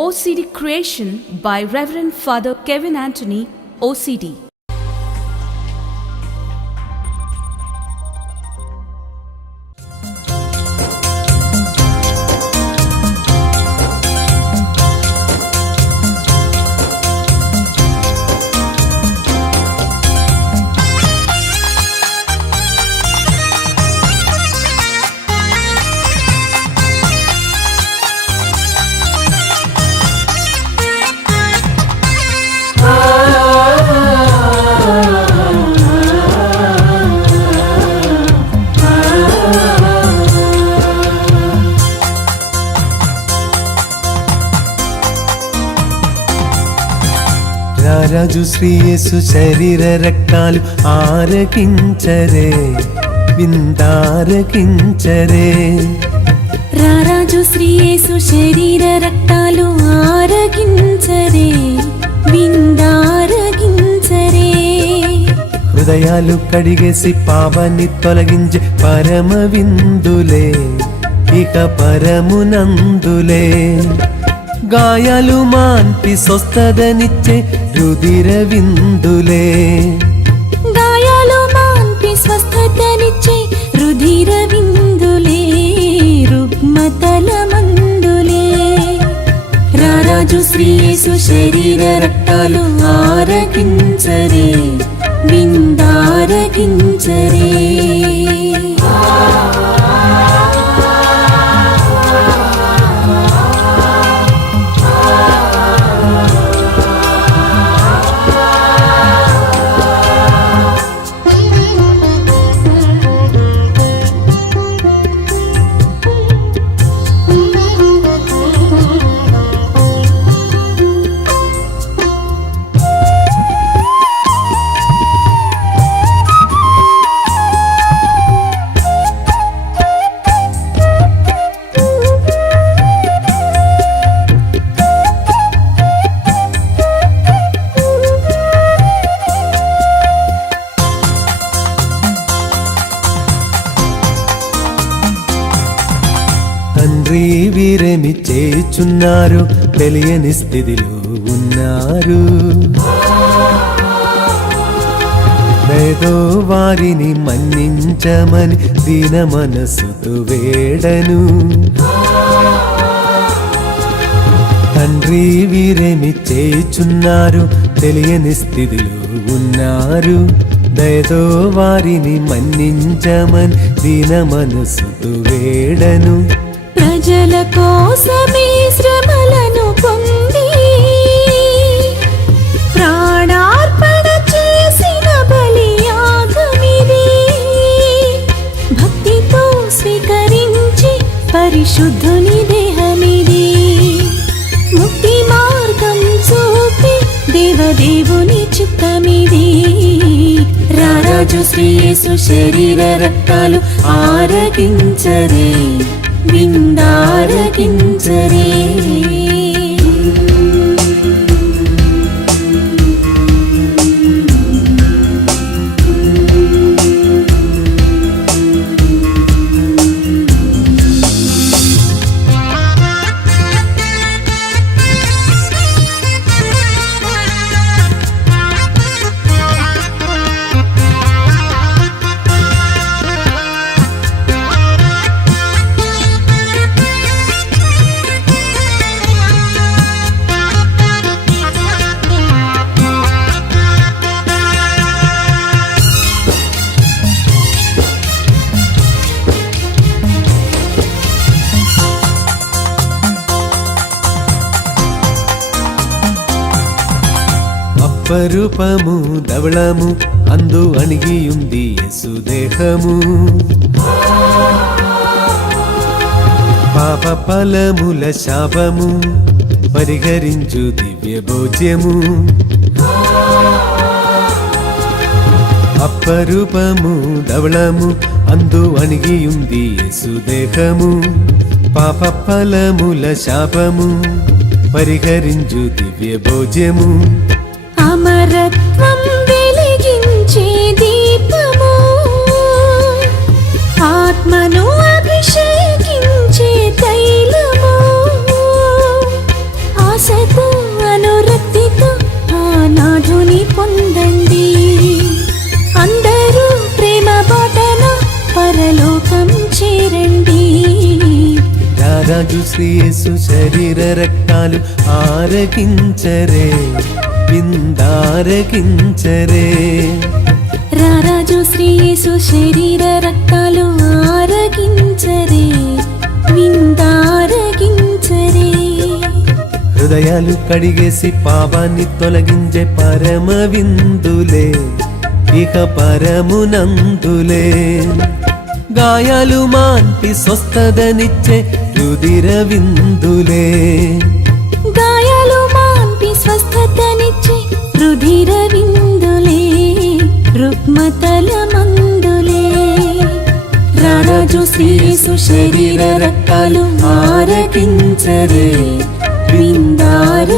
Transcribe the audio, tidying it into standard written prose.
OCD creation by Reverend Father Kevin Anthony, OCD. రారాజు శ్రీ యేసు శరీర రక్తాలు ఆరగించరే, విందారగించరే. రారాజు శ్రీ యేసు శరీర రక్తాలు ఆరగించరే, విందారగించరే. హృదయాలు కడిగేసి పాపాన్ని తొలగించే పరమ విందులే, ఇక పరమునందులే. గాయాలు మాన్పి స్వస్థతనిచ్చే రుధిర విందులే, గాయాలు మాన్పి స్వస్థతనిచ్చే రుధిర విందులే, రుగ్మతల మందులే. రారాజు శ్రీ యేసు శరీర రక్తాలు ఆరగించరే, విందారగించరే. తండ్రి వీరేమి చేయుచున్నారు, తెలియని స్థితిలో ఉన్నారు. ఏదో వారిని మన్నించమని దీన మనసుతో వేడను. తండ్రి వీరేమి చేయుచున్నారు, తెలియని స్థితిలో ఉన్నారు. దయతో వారిని మన్నించమని దీన మనసుతో వేడను. ప్రజల కోసమే శ్రమలను పొంది ప్రాణార్పణ చేసిన బలియాగమిది. భక్తితో స్వీకరించి పరిశుద్ధుని దేహమిది. ముక్తి మార్గం చూపి దేవదేవుని చిత్తమిది. రారాజు శ్రీ యేసు శరీర రక్తాలు ఆరగించరే, విందారగించరే. అపరూపము ధవళము అందు అణిగియుంది యేసు దేహము. పాప ఫలముల శాపము పరిహరించు దివ్య భోజ్యము. అపరూపము ధవళము అందు అణిగియుంది యేసు దేహము. పాప ఫలముల శాపము పరిహరించు దివ్య భోజ్యము. అమరత్వం వెలిగించే దీపము, ఆత్మను అభిషేకించే తైలము. రారాజు శ్రీయేసు శరీర రక్తాలు ఆరగించరే విందారగించరే రారాజు శ్రీయేసు శరీర రక్తాలు ఆరగించరే విందారగించరే హృదయాలు కడిగేసి పాపాన్ని తొలగించే పరమ విందులే ఇక పరమునందులే గాయాలు మాన్పి స్వస్థతనిచ్చే రుధిర విందులే గాయాలు మాన్పి స్వస్థతనిచ్చే రుధిర విందులే రుగ్మతల మందులే రారాజు శ్రీయేసు శరీర రక్తాలు ఆరగించరే విందారగించరే